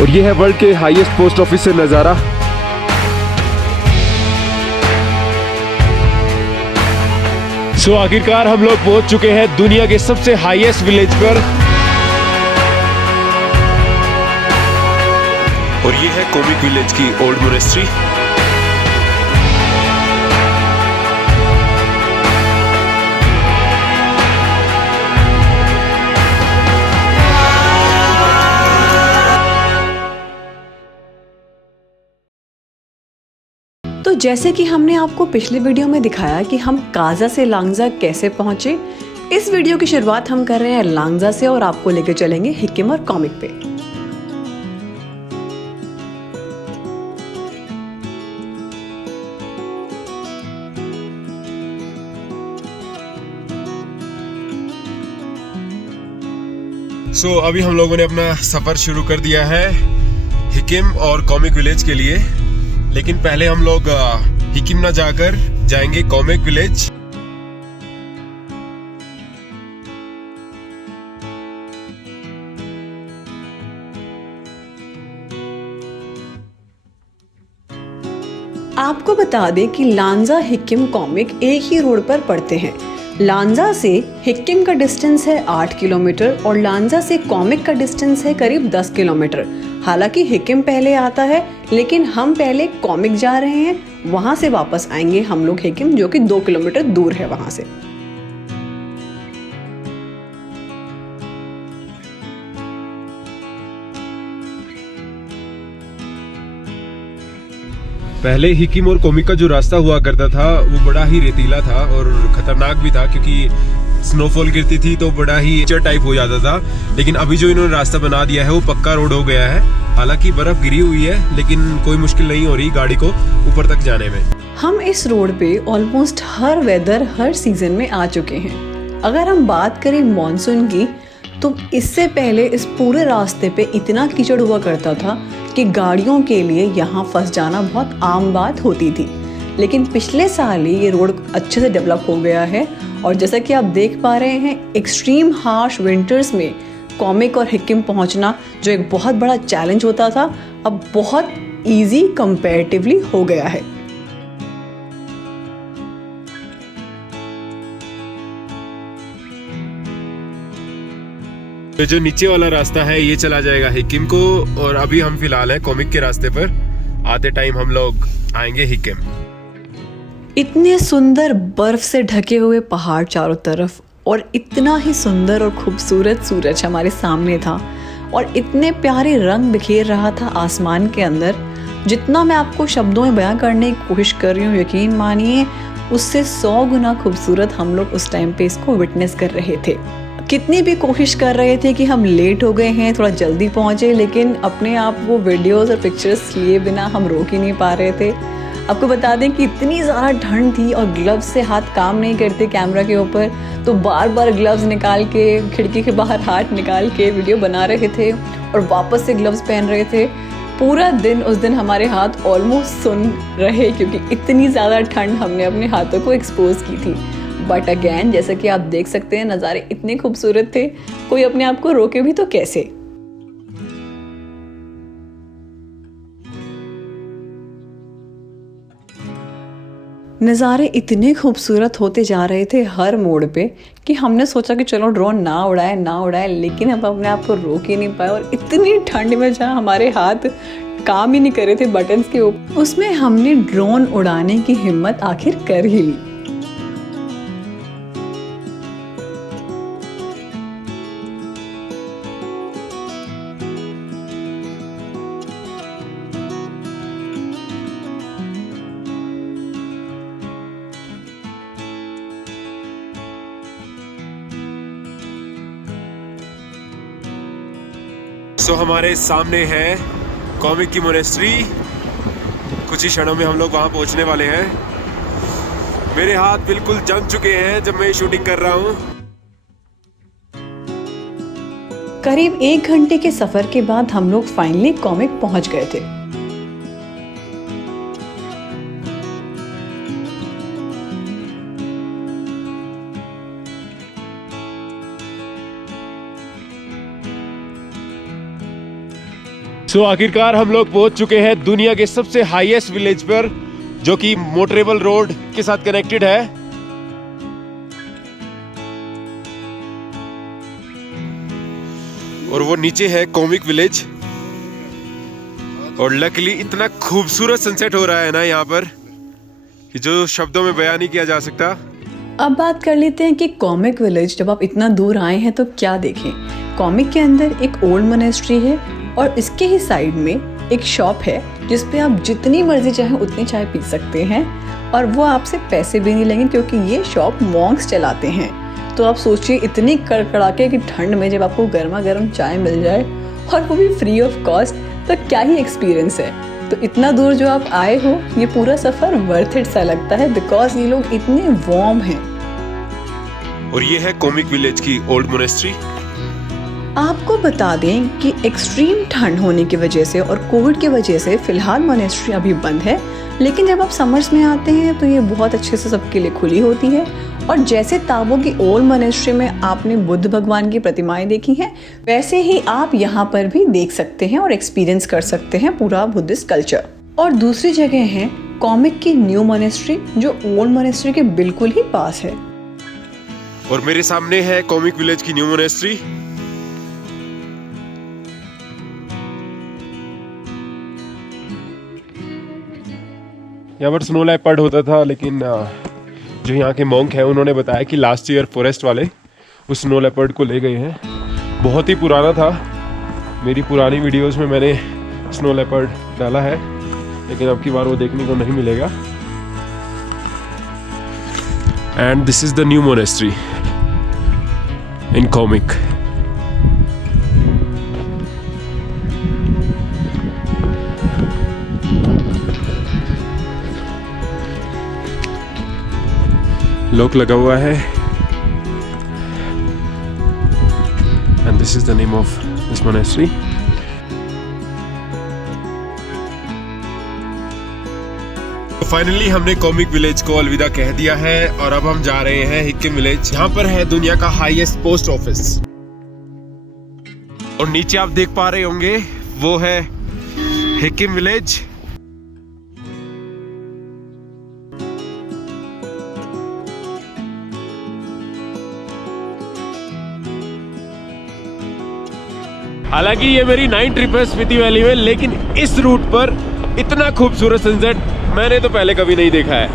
और ये है वर्ल्ड के हाईएस्ट पोस्ट ऑफिस से नज़ारा। सो आखिरकार हम लोग पहुंच चुके हैं दुनिया के सबसे हाईएस्ट विलेज पर, और ये है कॉमिक विलेज की ओल्ड मोनेस्ट्री। तो जैसे कि हमने आपको पिछले वीडियो में दिखाया कि हम काजा से लांगजा कैसे पहुंचे, इस वीडियो की शुरुआत हम कर रहे हैं लांगजा से और आपको लेकर चलेंगे हिकिम और कॉमिक पे। सो अभी हम लोगों ने अपना सफर शुरू कर दिया है हिकिम और कॉमिक विलेज के लिए, लेकिन पहले हम लोग हिकिम ना जाकर जाएंगे कॉमिक विलेज। आपको बता दें कि लांजा हिकिम कॉमिक एक ही रोड पर पड़ते हैं। लांजा से हिकिम का डिस्टेंस है 8 किलोमीटर और लांजा से कॉमिक का डिस्टेंस है करीब 10 किलोमीटर। हालांकि हिकिम पहले आता है, लेकिन हम पहले कॉमिक जा रहे हैं, वहां से वापस आएंगे हम लोग हिकिम, जो कि 2 किलोमीटर दूर है वहां से। पहले हिकिम और कॉमिक का जो रास्ता हुआ करता था वो बड़ा ही रेतीला था और खतरनाक भी था, क्योंकि स्नोफॉल गिरती थी तो बड़ा ही कीचड़ टाइप हो जाता था। लेकिन अभी जो इन्होंने रास्ता बना दिया है वो पक्का रोड हो गया है। हालांकि बर्फ गिरी हुई है, लेकिन कोई मुश्किल नहीं हो रही गाड़ी को ऊपर तक जाने में। हम इस रोड पे ऑलमोस्ट हर वेदर, हर सीजन में आ चुके हैं। अगर हम बात करें मॉनसून की, तो इससे पहले इस पूरे रास्ते पे इतना कीचड़ हुआ करता था कि गाड़ियों के लिए यहाँ फंस जाना बहुत आम बात होती थी। लेकिन पिछले साल ही ये रोड अच्छे से डेवलप हो गया है और जैसा कि आप देख पा रहे हैं, एक्सट्रीम हार्श विंटर्स में कॉमिक और हिकिम पहुँचना जो एक बहुत बड़ा चैलेंज होता था, अब बहुत ईजी कंपैरेटिवली हो गया है। तो जो नीचे वाला रास्ता है ये चला जाएगा हिकिम को, और अभी हम फिलहाल हैं कॉमिक के रास्ते पर। आते टाइम हम लोग आएंगे हिकिम। इतने सुंदर बर्फ से ढके हुए पहाड़ चारों तरफ, और इतना ही सुंदर और खूबसूरत सूरज हमारे सामने था, और इतने प्यारे रंग बिखेर रहा था आसमान के अंदर। जितना मैं आपको शब्दों में बयां करने की कोशिश कर रही हूँ, यकीन मानिए उससे 100 गुना खूबसूरत हम लोग उस टाइम पे इसको विटनेस कर रहे थे। कितनी भी कोशिश कर रहे थे कि हम लेट हो गए हैं, थोड़ा जल्दी पहुंचे, लेकिन अपने आप वो वीडियोस और पिक्चर्स लिए बिना हम रोक ही नहीं पा रहे थे। आपको बता दें कि इतनी ज़्यादा ठंड थी और ग्लव्स से हाथ काम नहीं करते कैमरा के ऊपर, तो बार बार ग्लव्स निकाल के खिड़की के बाहर हाथ निकाल के वीडियो बना रहे थे और वापस से ग्लव्स पहन रहे थे। पूरा दिन उस दिन हमारे हाथ ऑलमोस्ट सुन रहे, क्योंकि इतनी ज़्यादा ठंड हमने अपने हाथों को एक्सपोज की थी। बट अगेन, जैसा कि आप देख सकते हैं, नज़ारे इतने खूबसूरत थे, कोई अपने आप को रोके भी तो कैसे। नज़ारे इतने खूबसूरत होते जा रहे थे हर मोड़ पे कि हमने सोचा कि चलो ड्रोन ना उड़ाए, लेकिन हम अपने आप को रोक ही नहीं पाए। और इतनी ठंड में जहाँ हमारे हाथ काम ही नहीं कर रहे थे बटन्स के ऊपर, उसमें हमने ड्रोन उड़ाने की हिम्मत आखिर कर ही ली। सो हमारे सामने है कॉमिक की मोनेस्ट्री। कुछ ही क्षणों में हम लोग वहाँ पहुँचने वाले हैं। मेरे हाथ बिल्कुल जम चुके हैं जब मैं शूटिंग कर रहा हूँ। करीब 1 घंटे के सफर के बाद हम लोग फाइनली कॉमिक पहुंच गए थे। सो आखिरकार हम लोग पहुंच चुके हैं दुनिया के सबसे हाईएस्ट विलेज पर, जो कि मोटरेबल रोड के साथ कनेक्टेड है। और वो नीचे है कॉमिक विलेज। और लकीली इतना खूबसूरत सनसेट हो रहा है ना यहाँ पर कि जो शब्दों में बयान नहीं किया जा सकता। अब बात कर लेते हैं कि कॉमिक विलेज जब आप इतना दूर आए हैं तो क्या देखें। कॉमिक के अंदर एक ओल्ड मोनेस्ट्री है और इसके ही साइड में एक शॉप है जिस पे आप जितनी मर्जी चाहें उतनी चाय पी सकते हैं और वो आपसे पैसे भी नहीं लेंगे, क्योंकि ये शॉप मॉन्क्स चलाते हैं। तो आप सोचिए इतनी कड़कड़ाके की ठंड में जब आपको गर्मा गर्म चाय मिल जाए और वो भी फ्री ऑफ कॉस्ट, तो क्या ही एक्सपीरियंस है। तो इतना दूर जो आप आए हो, ये पूरा सफ़र वर्थ इट सा लगता है, बिकॉज ये लोग इतने वार्म हैं। और ये है कॉमिक विलेज की ओल्ड मोनेस्ट्री। आपको बता दें कि एक्सट्रीम ठंड होने की वजह से और कोविड की वजह से फिलहाल मोनेस्ट्री अभी बंद है, लेकिन जब आप समर्स में आते हैं तो ये बहुत अच्छे से सबके लिए खुली होती है। और जैसे ताबो की ओल्ड मोनेस्ट्री में आपने बुद्ध भगवान की प्रतिमाएं देखी हैं, वैसे ही आप यहाँ पर भी देख सकते हैं और एक्सपीरियंस कर सकते हैं पूरा बुद्धिस्ट कल्चर। और दूसरी जगह है कॉमिक की न्यू मोनेस्ट्री, जो ओल्ड मोनेस्ट्री के बिल्कुल ही पास है। और मेरे सामने है कॉमिक विलेज की न्यू मोनेस्ट्री। यहाँ पर स्नो लेपर्ड होता था, लेकिन जो यहाँ के मॉन्क हैं उन्होंने बताया कि लास्ट ईयर फॉरेस्ट वाले उस स्नो लेपर्ड को ले गए हैं। बहुत ही पुराना था, मेरी पुरानी वीडियोस में मैंने स्नो लेपर्ड डाला है, लेकिन अब की बार वो देखने को नहीं मिलेगा। And this is the new monastery in comic. Lock लगा हुआ है। And this is the name of this monastery. Finally हमने कॉमिक विलेज को अलविदा कह दिया है और अब हम जा रहे हैं हिक्किम विलेज। यहाँ पर है दुनिया का हाईएस्ट पोस्ट ऑफिस। और नीचे आप देख पा रहे होंगे वो है हिक्किम विलेज। हालांकि ये मेरी 9 ट्रिप है स्पीति वैली में, लेकिन इस रूट पर इतना खूबसूरत सनसेट मैंने तो पहले कभी नहीं देखा है।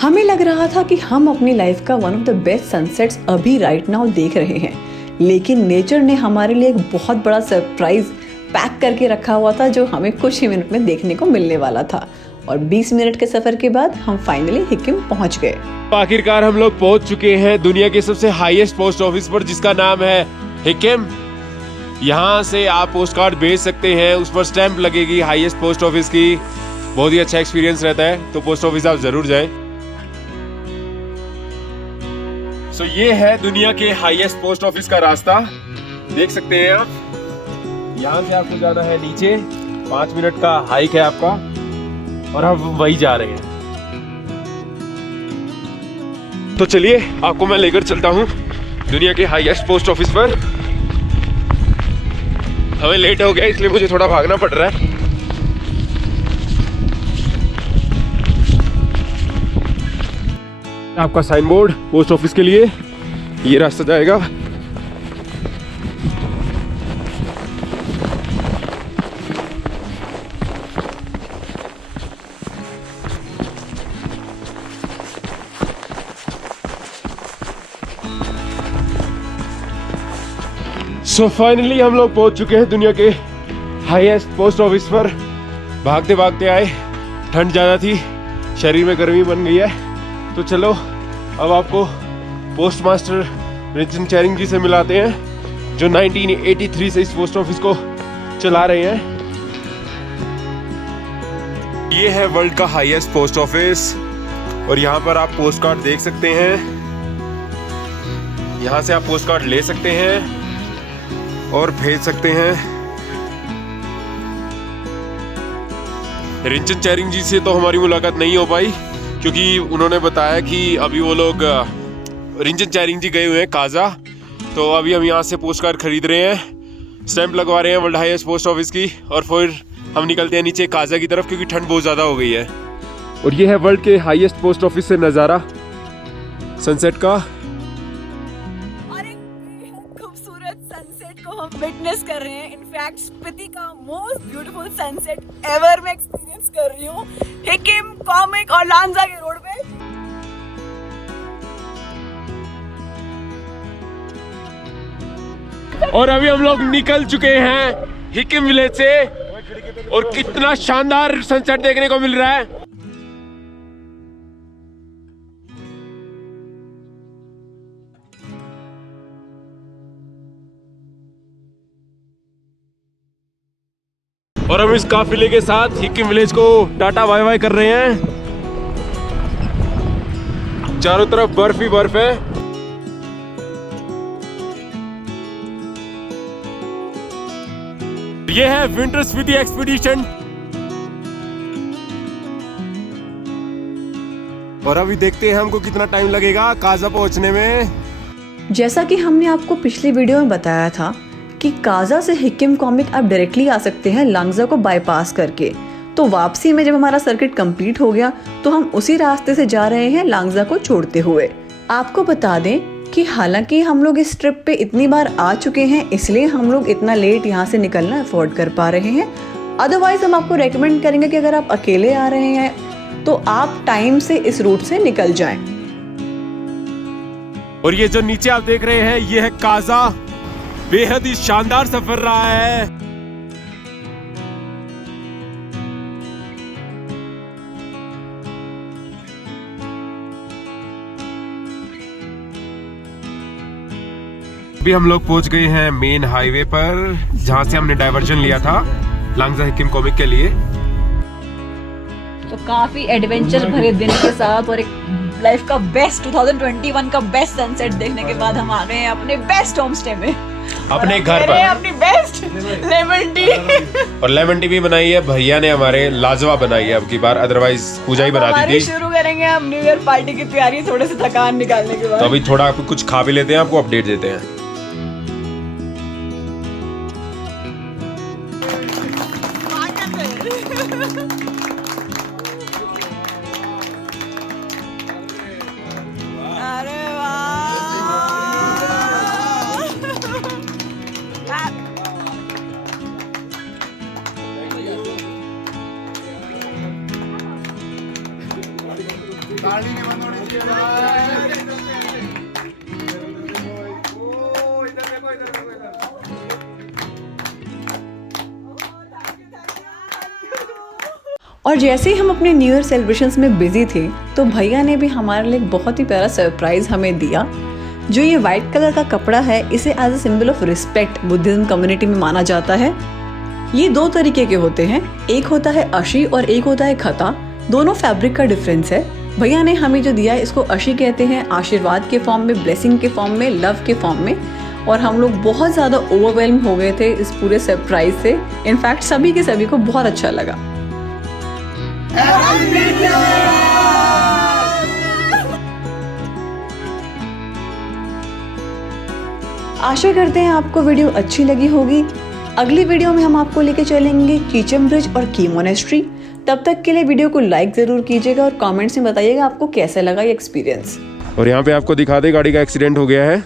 हमें लग रहा था कि हम अपनी लाइफ का one of the best sunsets अभी राइट नाउ देख रहे हैं, लेकिन नेचर ने हमारे लिए एक बहुत बड़ा सरप्राइज पैक करके रखा हुआ था, जो हमें कुछ ही मिनट में देखने को मिलने वाला था। और 20 मिनट के सफर के बाद हम फाइनली हिक्किम पहुंच गए। आखिरकार हम लोग पहुंच चुके हैं दुनिया के सबसे हाईएस्ट पोस्ट ऑफिस पर, जिसका नाम है हिक्किम। यहाँ से आप पोस्ट कार्ड भेज सकते हैं, उस पर स्टैंप लगेगी हाईएस्ट पोस्ट ऑफिस की। बहुत ही अच्छा एक्सपीरियंस रहता है, तो पोस्ट ऑफिस आप जरूर जाएं। सो ये है दुनिया के हाईएस्ट पोस्ट ऑफिस का रास्ता, देख सकते हैं आप। यहाँ से आपको जाना है नीचे, 5 मिनट का हाइक है आपका, और हम वही जा रहे हैं। तो चलिए आपको मैं लेकर चलता हूँ दुनिया के हाईएस्ट पोस्ट ऑफिस पर। हमें लेट हो गया, इसलिए मुझे थोड़ा भागना पड़ रहा है। आपका साइन बोर्ड पोस्ट ऑफिस के लिए, ये रास्ता जाएगा। सो फाइनली हम लोग पहुंच चुके हैं दुनिया के हाईएस्ट पोस्ट ऑफिस पर। भागते भागते आए, ठंड ज़्यादा थी, शरीर में गर्मी बन गई है। तो चलो अब आपको पोस्ट मास्टर रिचन चैरिंग जी से मिलाते हैं, जो 1983 से इस पोस्ट ऑफिस को चला रहे हैं। ये है वर्ल्ड का हाईएस्ट पोस्ट ऑफिस, और यहाँ पर आप पोस्ट कार्ड देख सकते हैं। यहाँ से आप पोस्ट कार्ड ले सकते हैं और भेज सकते हैं। रिचन चैरिंग जी से तो हमारी मुलाकात नहीं हो पाई, क्योंकि उन्होंने बताया कि अभी वो लोग रिचन चैरिंग जी गए हुए हैं काजा। तो अभी हम यहाँ से पोस्ट कार्ड खरीद रहे हैं स्टैंप लगवा रहे हैं वर्ल्ड हाईएस्ट पोस्ट ऑफिस की और फिर हम निकलते हैं नीचे काजा की तरफ क्योंकि ठंड बहुत ज़्यादा हो गई है। और ये है वर्ल्ड के हाईएस्ट पोस्ट ऑफिस से नज़ारा सनसेट का। और एक खूबसूरत सनसेट को हम विटनेस कर रहे हैं। इनफैक्ट स्पीति का मोस्ट ब्यूटीफुल सनसेट एवर मैं एक्सपीरियंस कर रही हूँ हिकिम, कॉमिक और लांजा के रोड पे। और अभी हम लोग निकल चुके हैं हिकिम विलेज से और कितना शानदार सनसेट देखने को मिल रहा है। और हम इस काफिले के साथ हिकिम विलेज को टाटा बाय बाय कर रहे हैं। चारों तरफ बर्फ ही बर्फ है। ये है विंटर स्पीति एक्सपीडिशन। और अभी देखते हैं हमको कितना टाइम लगेगा काजा पहुंचने में। जैसा कि हमने आपको पिछली वीडियो में बताया था कि काजा से हिकिम कॉमिक आप डायरेक्टली आ सकते हैं लांगजा को बाईपास करके। तो वापसी में जब हमारा सर्किट कंप्लीट हो गया तो हम उसी रास्ते से जा रहे हैं लांगजा को छोड़ते हुए। आपको बता दें कि हालांकि हम लोग इस ट्रिप पे इतनी बार आ चुके हैं इसलिए हम लोग इतना लेट यहाँ से निकलना अफोर्ड कर पा रहे हैं। अदरवाइज हम आपको रेकमेंड करेंगे कि अगर आप अकेले आ रहे हैं तो आप टाइम से इस रूट से निकल जाएं। और ये जो नीचे आप देख रहे हैं ये है काजा। बेहद ही शानदार सफर रहा है। अभी हम लोग पहुंच गए हैं मेन हाईवे पर जहां से हमने डाइवर्जन लिया था लांगजा हिकिम कॉमिक के लिए। तो काफी एडवेंचर भरे दिन के साथ और एक लाइफ का बेस्ट 2021 का बेस्ट सनसेट देखने के बाद हम आ गए हैं अपने बेस्ट होम स्टे में, अपने घर पर अपनी बेस्ट लेमन टी। और लेमन टी भी बनाई है भैया ने हमारे, लाजवाब बनाई है अब की बार, अदरवाइज पूजा ही बना दी थी। शुरू करेंगे हम न्यू ईयर पार्टी की तैयारी थोड़े से थकान निकालने के बाद। तो अभी थोड़ा कुछ खा भी लेते हैं, आपको अपडेट देते हैं। अरे वाह! और जैसे ही हम अपने न्यू ईयर सेलिब्रेशंस में बिजी थे तो भैया ने भी हमारे लिए बहुत ही प्यारा सरप्राइज हमें दिया। जो ये वाइट कलर का कपड़ा है इसे as a symbol of respect Buddhism community में माना जाता है। ये दो तरीके के होते हैं, एक होता है अशी और एक होता है खता। दोनों फैब्रिक का डिफरेंस है। भैया ने हमें जो दिया है इसको अशी कहते हैं, आशीर्वाद के फॉर्म में, ब्लेसिंग के फॉर्म में, लव के फॉर्म में। और हम लोग बहुत ज़्यादा ओवरवेल्म हो गए थे इस पूरे सरप्राइज से। इनफैक्ट सभी के सभी को बहुत अच्छा लगा। आशा करते हैं आपको वीडियो अच्छी लगी होगी। अगली वीडियो में हम आपको लेके चलेंगे कीचम ब्रिज और की मोनेस्ट्री। तब तक के लिए वीडियो को लाइक जरूर कीजिएगा और कमेंट्स में बताइएगा आपको कैसा लगा ये एक्सपीरियंस। और यहाँ पे आपको दिखा दे गाड़ी का एक्सीडेंट हो गया है।